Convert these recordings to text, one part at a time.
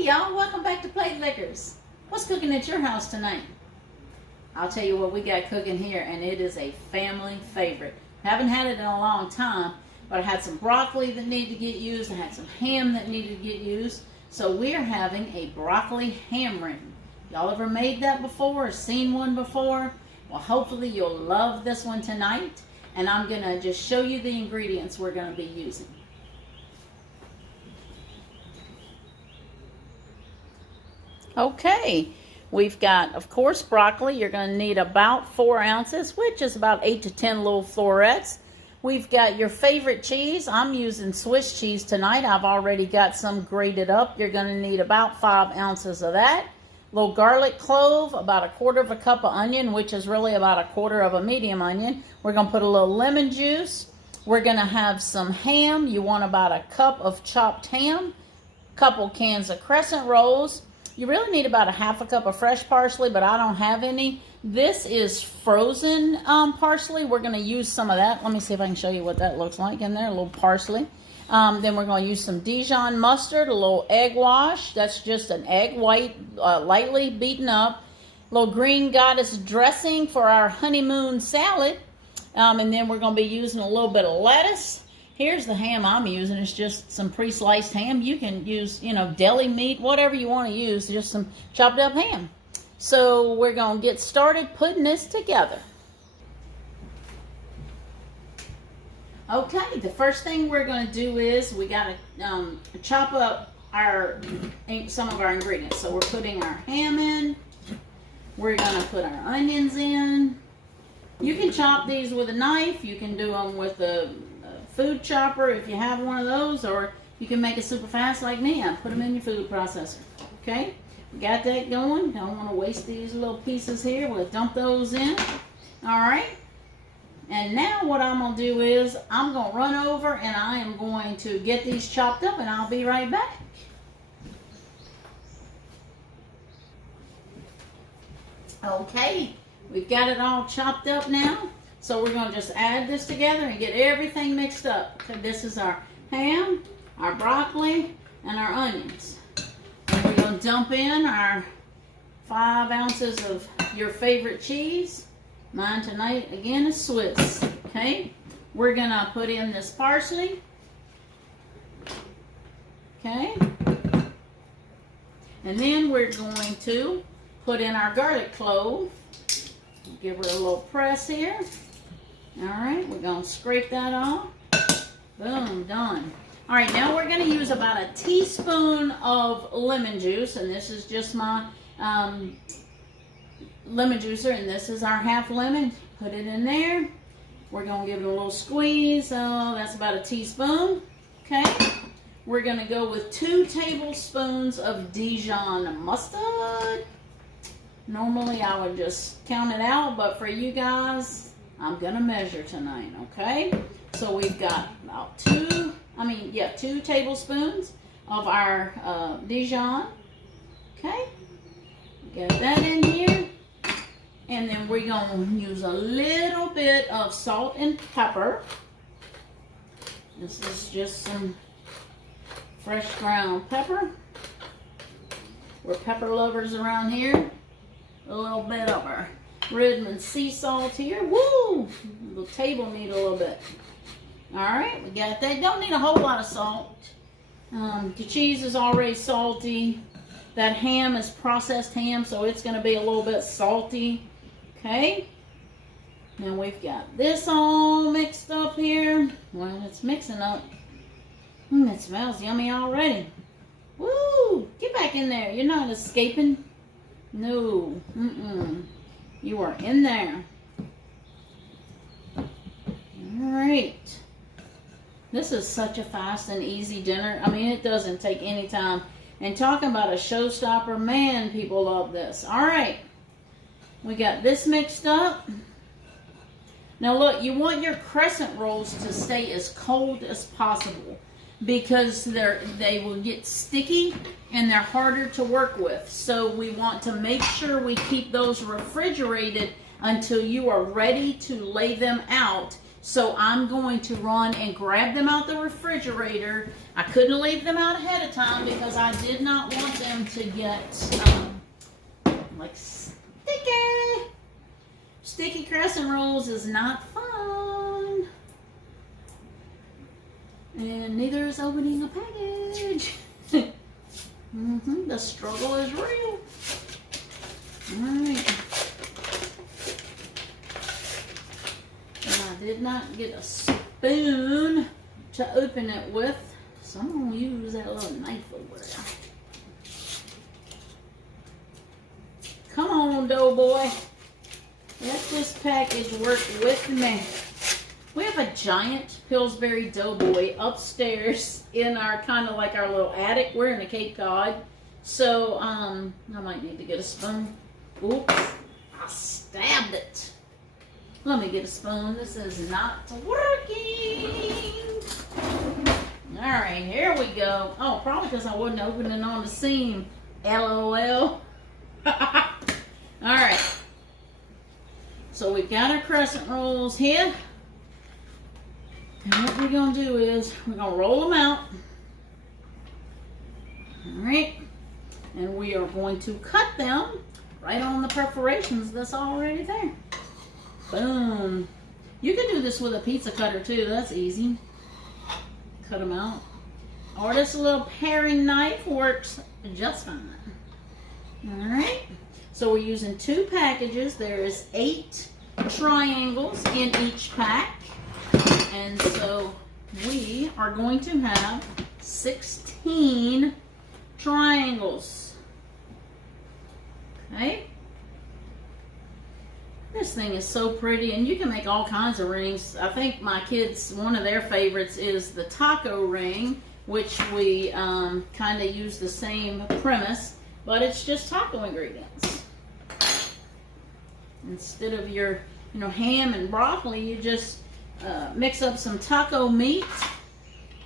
Hey y'all, welcome back to Plate Liquors. What's cooking at your house tonight? I'll tell you what we got cooking here, and it is a family favorite. Haven't had it in a long time, but I had some broccoli that needed to get used. I had some ham that needed to get used. So we're having a broccoli ham ring. Y'all ever made that before or seen one before? Well, hopefully you'll love this one tonight. And I'm going to just show you the ingredients we're going to be using. Okay, we've got, of course, broccoli. You're going to need about 4 ounces, which is about 8 to 10 little florets. We've got your favorite cheese. I'm using Swiss cheese tonight. I've already got some grated up. You're going to need about 5 ounces of that. A little garlic clove, about 1/4 cup of onion, which is really about 1/4 of a medium onion. We're going to put a little lemon juice. We're going to have some ham. You want about 1 cup of chopped ham, a couple cans of crescent rolls. You really need about 1/2 cup of fresh parsley, but I don't have any. This is frozen parsley. We're going to use some of that. Let me see if I can show you what that looks like in there, a little parsley. Then we're going to use some Dijon mustard, a little egg wash. That's just an egg white, lightly beaten up. A little green goddess dressing for our honeymoon salad. And then we're going to be using a little bit of lettuce. Here's the ham I'm using. It's just some pre-sliced ham. You can use, deli meat, whatever you want to use, just some chopped up ham. So we're going to get started putting this together. Okay, the first thing we're going to do is we got to chop up some of our ingredients. So we're putting our ham in. We're going to put our onions in. You can chop these with a knife. You can do them with a food chopper if you have one of those, or you can make it super fast like me and put them in your food processor. Okay, we got that going. Don't want to waste these little pieces here. We'll dump those in. All right, and now what I'm going to do is I'm going to run over and I am going to get these chopped up, and I'll be right back. Okay, we've got it all chopped up now. So we're going to just add this together and get everything mixed up. Okay, this is our ham, our broccoli, and our onions. And we're going to dump in our 5 ounces of your favorite cheese. Mine tonight, again, is Swiss. Okay, we're going to put in this parsley. Okay. And then we're going to put in our garlic clove. Give her a little press here. All right, we're going to scrape that off. Boom, done. All right, now we're going to use about 1 teaspoon of lemon juice, and this is just my lemon juicer, and this is our half lemon. Put it in there. We're going to give it a little squeeze. That's about 1 teaspoon. Okay. We're going to go with 2 tablespoons of Dijon mustard. Normally I would just count it out, but for you guys, I'm going to measure tonight, okay? So we've got about 2 tablespoons of our Dijon. Okay? Get that in here. And then we're going to use a little bit of salt and pepper. This is just some fresh ground pepper. We're pepper lovers around here. A little bit of our Redmond sea salt here. Woo! The table need a little bit. Alright, we got that. Don't need a whole lot of salt. The cheese is already salty. That ham is processed ham, so it's going to be a little bit salty. Okay. Now we've got this all mixed up here. Well, it's mixing up. It smells yummy already. Woo! Get back in there. You're not escaping. No. You are in there. Alright. This is such a fast and easy dinner. I mean, it doesn't take any time. And talking about a showstopper, man, people love this. Alright. We got this mixed up. Now look, you want your crescent rolls to stay as cold as possible, because they will get sticky and they're harder to work with. So we want to make sure we keep those refrigerated until you are ready to lay them out So I'm going to run and grab them out the refrigerator. I couldn't leave them out ahead of time because I did not want them to get like sticky. Sticky crescent rolls is not fun. And neither is opening a package. The struggle is real. Alright. And I did not get a spoon to open it with, so I'm going to use that little knife over there. Come on, Doughboy. Let this package work with me. We have a giant Pillsbury Doughboy upstairs in our kind of like our little attic. We're in a Cape Cod. So, I might need to get a spoon. Oops, I stabbed it. Let me get a spoon. This is not working. All right, here we go. Oh, probably because I wasn't opening on the seam. LOL. All right. So we've got our crescent rolls here. And what we're going to do is we're going to roll them out. All right. And we are going to cut them right on the perforations that's already there. Boom. You can do this with a pizza cutter too. That's easy. Cut them out. Or this little paring knife works just fine. All right. So we're using 2 packages. There is 8 triangles in each pack. And so we are going to have 16 triangles. Okay. This thing is so pretty, and you can make all kinds of rings. I think my kids, one of their favorites is the taco ring, which we kind of use the same premise, but it's just taco ingredients. Instead of your, ham and broccoli, you just mix up some taco meat,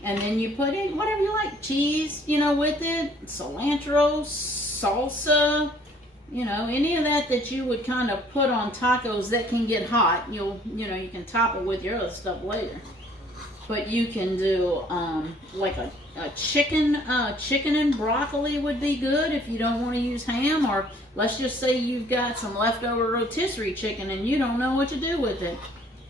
and then you put in whatever you like, cheese, with it, cilantro, salsa, any of that you would kind of put on tacos that can get hot. You can top it with your other stuff later. But you can do like a chicken and broccoli would be good if you don't want to use ham, or let's just say you've got some leftover rotisserie chicken and you don't know what to do with it.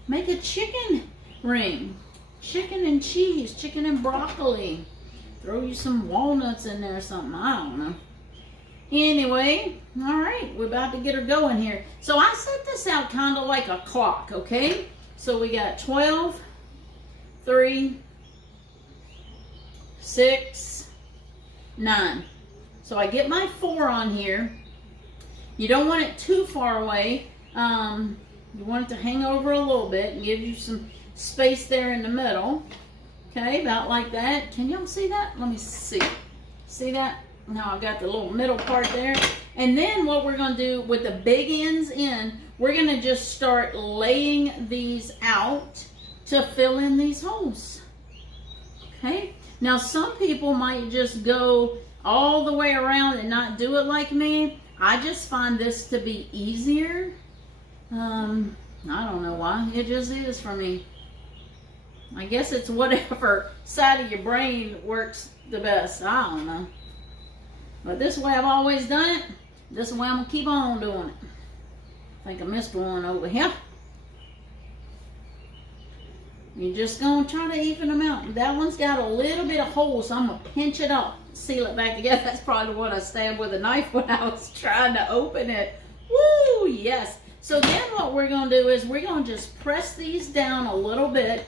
Make a chicken ring. Chicken and cheese, chicken and broccoli. Throw you some walnuts in there or something. I don't know. Anyway, all right, we're about to get her going here. So I set this out kind of like a clock, okay? So we got 12, 3, 6, 9. So I get my 4 on here. You don't want it too far away. You want it to hang over a little bit and give you some space there in the middle. Okay, about like that. Can y'all see that? Let me see. See that? Now I've got the little middle part there. And then what we're going to do with the big ends in, we're going to just start laying these out to fill in these holes. Okay? Now some people might just go all the way around and not do it like me. I just find this to be easier. I don't know why. It just is for me. I guess it's whatever side of your brain works the best. I don't know. But this way I've always done it. This way I'm going to keep on doing it. I think I missed one over here. You're just going to try to even them out. That one's got a little bit of hole, so I'm going to pinch it up, seal it back together. That's probably what I stabbed with a knife when I was trying to open it. Woo, yes. So then what we're going to do is we're going to just press these down a little bit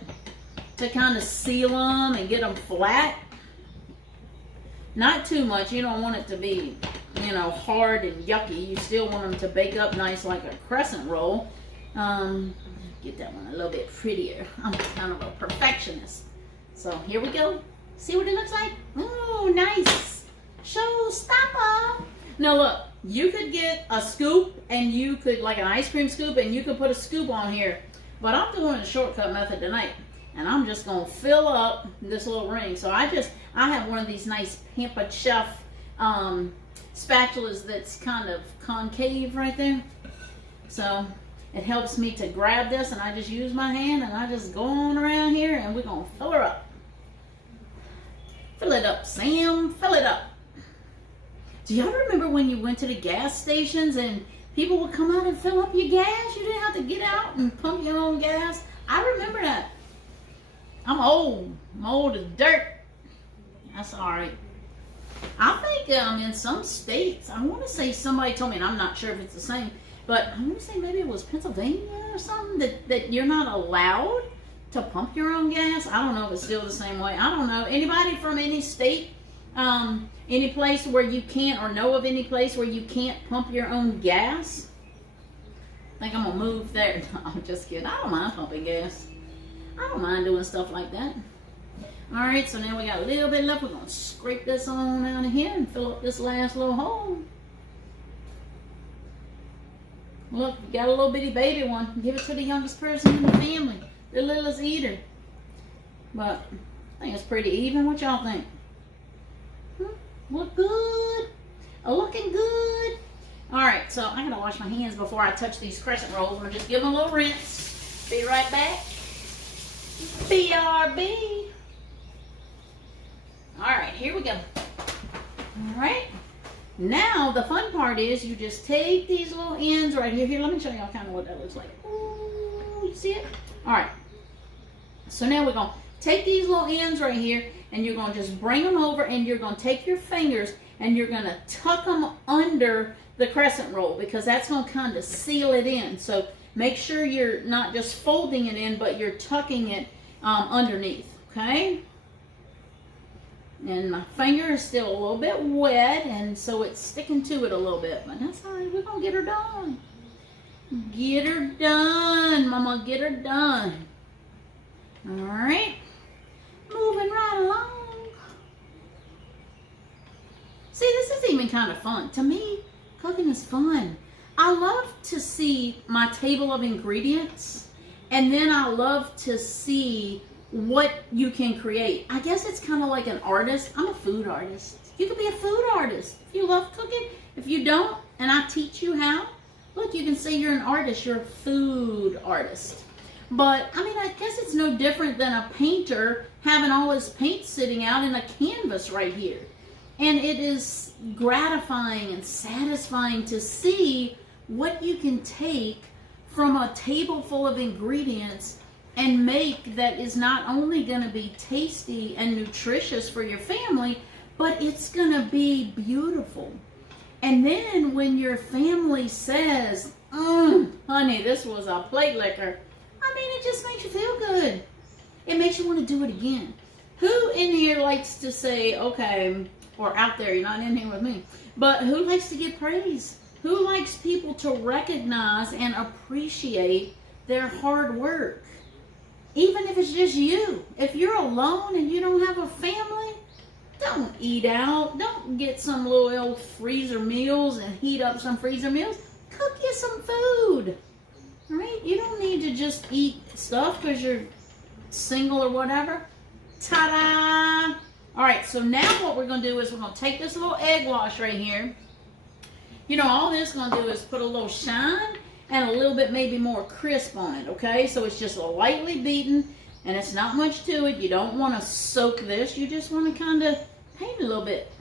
to kind of seal them and get them flat. Not too much. You don't want it to be, hard and yucky. You still want them to bake up nice like a crescent roll. Get that one a little bit prettier. I'm kind of a perfectionist. So here we go. See what it looks like? Oh, nice. Showstopper. Now look, you could get a scoop and you could, like an ice cream scoop, and you could put a scoop on here. But I'm doing a shortcut method tonight. And I'm just going to fill up this little ring. So I have one of these nice Pampered Chef spatulas that's kind of concave right there. So, It helps me to grab this, and I just use my hand, and I just go on around here, and we're going to fill her up. Fill it up, Sam. Fill it up. Do y'all remember when you went to the gas stations and people would come out and fill up your gas? You didn't have to get out and pump your own gas. I remember that. I'm old. I'm old as dirt. That's all right. I think in some states, I want to say somebody told me, and I'm not sure if it's the same, but I want to say maybe it was Pennsylvania or something, that you're not allowed to pump your own gas. I don't know if it's still the same way. I don't know. Anybody from any state, any place where you can't, or know of any place where you can't pump your own gas? I think I'm going to move there. No, I'm just kidding. I don't mind pumping gas. I don't mind doing stuff like that. All right, so now we got a little bit left. We're going to scrape this on out of here and fill up this last little hole. Look, you got a little bitty baby one. Give it to the youngest person in the family, the littlest eater. But I think it's pretty even. What y'all think? Look good. Looking good. All right, so I'm gonna wash my hands before I touch these crescent rolls. We'll just give them a little rinse. Be right back. BRB. All right, here we go. All right. Now, the fun part is you just take these little ends right here. Here, let me show y'all kind of what that looks like. Ooh, you see it? All right. So now we're going to take these little ends right here, and you're going to just bring them over, and you're going to take your fingers, and you're going to tuck them under the crescent roll, because that's going to kind of seal it in. So make sure you're not just folding it in, but you're tucking it underneath, okay? And my finger is still a little bit wet, and so it's sticking to it a little bit. But that's all right. We're going to get her done. Get her done, Mama. Get her done. All right. Moving right along. See, this is even kind of fun. To me, cooking is fun. I love to see my table of ingredients, and then I love to see what you can create. I guess it's kind of like an artist. I'm a food artist. You could be a food artist if you love cooking. If you don't, and I teach you how, look, you can say you're an artist. You're a food artist. But, I mean, I guess it's no different than a painter having all his paint sitting out in a canvas right here. And it is gratifying and satisfying to see what you can take from a table full of ingredients and make that is not only going to be tasty and nutritious for your family, but it's going to be beautiful. And then when your family says, honey, this was a plate licker, I mean, it just makes you feel good. It makes you want to do it again. Who in here likes to say, okay, or out there, you're not in here with me, but who likes to get praise? Who likes people to recognize and appreciate their hard work? Even if it's just you. If you're alone and you don't have a family, don't eat out. Don't get some little old freezer meals and heat up some freezer meals. Cook you some food. All right? You don't need to just eat stuff because you're single or whatever. Ta-da! All right, so now what we're going to do is we're going to take this little egg wash right here. You know, all this is going to do is put a little shine and a little bit maybe more crisp on it, okay? So it's just lightly beaten, and it's not much to it. You don't want to soak this. You just want to kind of paint a little bit.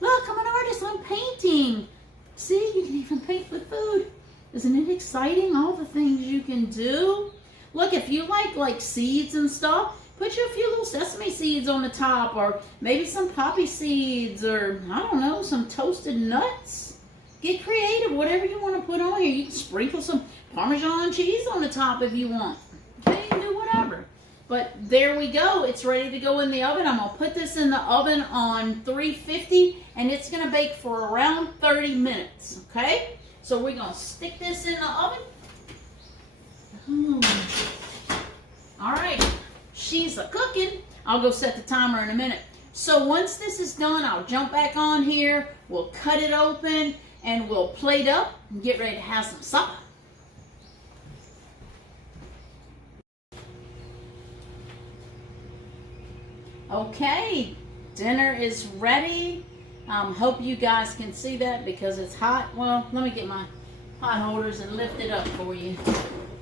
Look, I'm an artist. I'm painting. See, you can even paint with food. Isn't it exciting, all the things you can do? Look, if you like seeds and stuff, put you a few little sesame seeds on the top, or maybe some poppy seeds, or I don't know, some toasted nuts. Get creative, whatever you want to put on here. You can sprinkle some Parmesan cheese on the top if you want. Okay, you can do whatever. But there we go. It's ready to go in the oven. I'm going to put this in the oven on 350, and it's going to bake for around 30 minutes. Okay? So we're going to stick this in the oven. All right. She's a-cooking. I'll go set the timer in a minute. So once this is done, I'll jump back on here. We'll cut it open, and we'll plate up and get ready to have some supper. Okay, dinner is ready. Hope you guys can see that because it's hot. Well, let me get my pot holders and lift it up for you.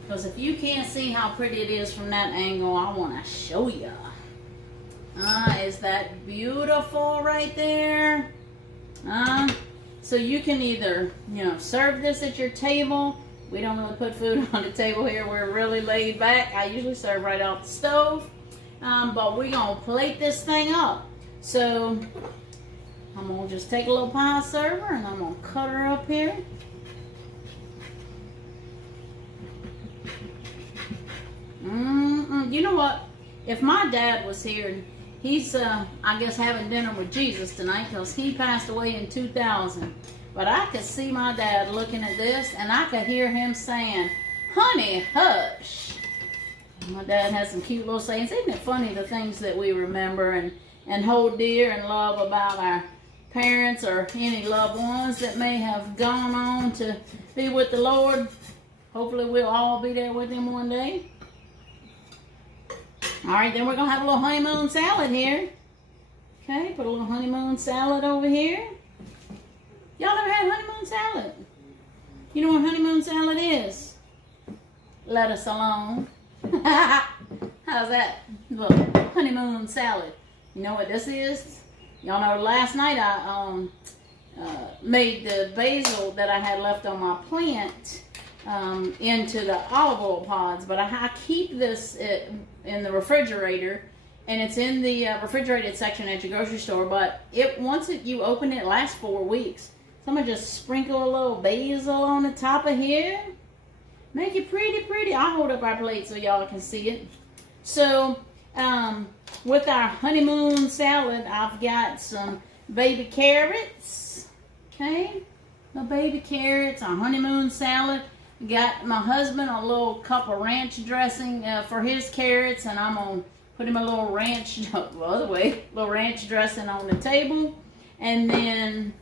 Because if you can't see how pretty it is from that angle, I want to show you. Is that beautiful right there? So you can either, serve this at your table. We don't really put food on the table here. We're really laid back. I usually serve right off the stove. But we're going to plate this thing up. So I'm going to just take a little pie server and I'm going to cut her up here. You know what? If my dad was here, he's, I guess, having dinner with Jesus tonight because he passed away in 2000. But I could see my dad looking at this and I could hear him saying, "Honey, hush." My dad has some cute little sayings. Isn't it funny the things that we remember and hold dear and love about our parents or any loved ones that may have gone on to be with the Lord? Hopefully we'll all be there with him one day. All right, then we're going to have a little honeymoon salad here. Okay, put a little honeymoon salad over here. Y'all ever had honeymoon salad? You know what honeymoon salad is? Lettuce alone. How's that? Look, honeymoon salad. You know what this is? Y'all know last night I made the basil that I had left on my plant into the olive oil pods, but I keep this in the refrigerator, and it's in the refrigerated section at your grocery store. But once you open it, it lasts 4 weeks. So I'm gonna just sprinkle a little basil on the top of here, make it pretty. I'll hold up our plate so y'all can see it. So with our honeymoon salad, I've got some baby carrots. Okay, the baby carrots, our honeymoon salad. Got my husband a little cup of ranch dressing for his carrots, and I'm gonna put him a little ranch, little ranch dressing on the table. And then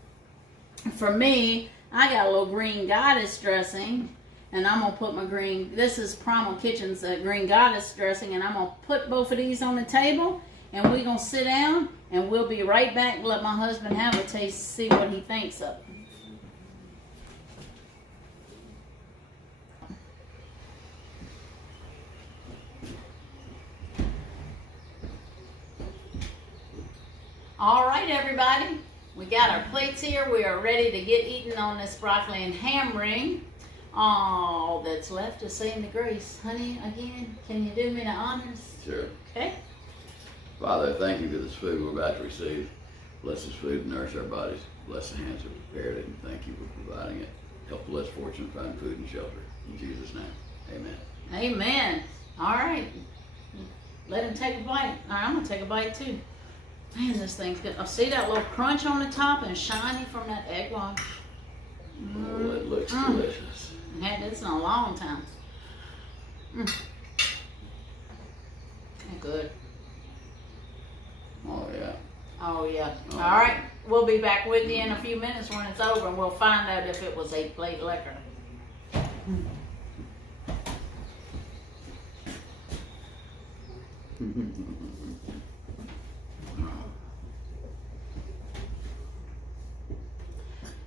for me, I got a little Green Goddess dressing, and I'm gonna put my this is Primal Kitchen's Green Goddess dressing, and I'm gonna put both of these on the table, and we're gonna sit down, and we'll be right back. Let my husband have a taste, see what he thinks of it. All right, everybody, we got our plates here. We are ready to get eating on this broccoli and ham ring. All that's left is saying the grace. Honey, again, can you do me the honors? Sure. Okay. Father, thank you for this food we're about to receive. Bless this food and nourish our bodies. Bless the hands that prepared it, and thank you for providing it. Help the less fortunate find food and shelter. In Jesus' name, amen. Amen. All right. Let him take a bite. All right, I'm going to take a bite too. Man, this thing's good. I see that little crunch on the top and shiny from that egg wash. Oh, it looks delicious. I had this in a long time. Good. Oh, yeah. Oh, yeah. All right. We'll be back with you in a few minutes when it's over, and we'll find out if it was a plate liquor.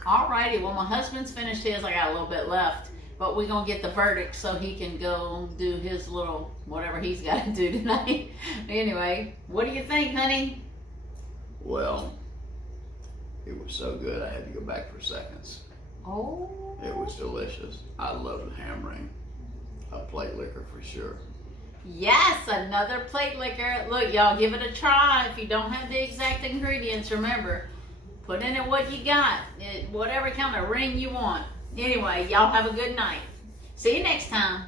Alrighty, well my husband's finished his, I got a little bit left, but we're gonna get the verdict so he can go do his little, whatever he's gotta do tonight. Anyway, what do you think, honey? Well, it was so good I had to go back for seconds. Oh. It was delicious. I love the ham ring. A plate liquor for sure. Yes, another plate liquor. Look, y'all, give it a try. If you don't have the exact ingredients, remember, put in it what you got, whatever kind of ring you want. Anyway, y'all have a good night. See you next time.